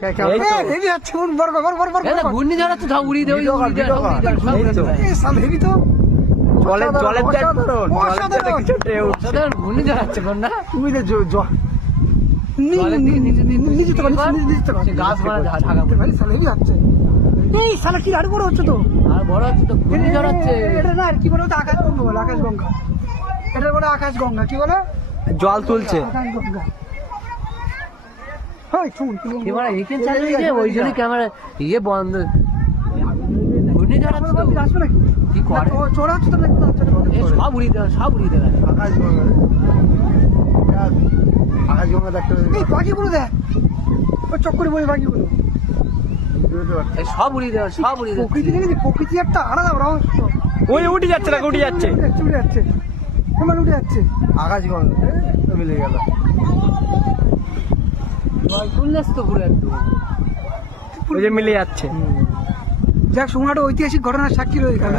heavy যাচ্ছে বড় বড় বড় বড় ঘূর্ণিঝড় আছে সব উড়িয়ে দেবে হেভি তো জলের অসাধারণ ঘূর্ণিঝড় আছে কোন না তুমি নিজে তো গাছ মারা ঢাকা ভাই সালে হেভি যাচ্ছে এই সালা কি আর বড় হচ্ছে তো আর বড় হচ্ছে তো ঘূর্ণিঝড় হচ্ছে এটা না কি বলে আকাশগঙ্গা বলে আকাশগঙ্গা এটা বলে আকাশগঙ্গা কি বলে জল তুলছে আকাশগঙ্গা হই শুন এবার এখানে চালিয়ে যে ওই জন্য ক্যামেরা ইয়ে বন্ধ ঘূর্ণিঝড় আছে তো আসবে নাকি কি করে চড়া হচ্ছে তো নাকি এ সব উড়িয়ে দেবে সব উড়িয়ে দেবে আকাশগঙ্গা দেখতে এই পাখিগুলো দেখ ও চক্করে বই পাখিগুলো এ সব উড়িয়ে দেবে সব উড়িয়ে দেবে প্রকৃতি দেখেছি প্রকৃতি একটা আলাদা রহস্য ওই উঠে যাচ্ছে না উঠে যাচ্ছে উঠে যাচ্ছে তোমার উঠে যাচ্ছে আকাশগঙ্গা মিলে গেল উল্লাস তো পুরো একদম ওই যে মিলে যাচ্ছে যাক সময় একটা ঐতিহাসিক ঘটনার সাক্ষী রয়ে গেল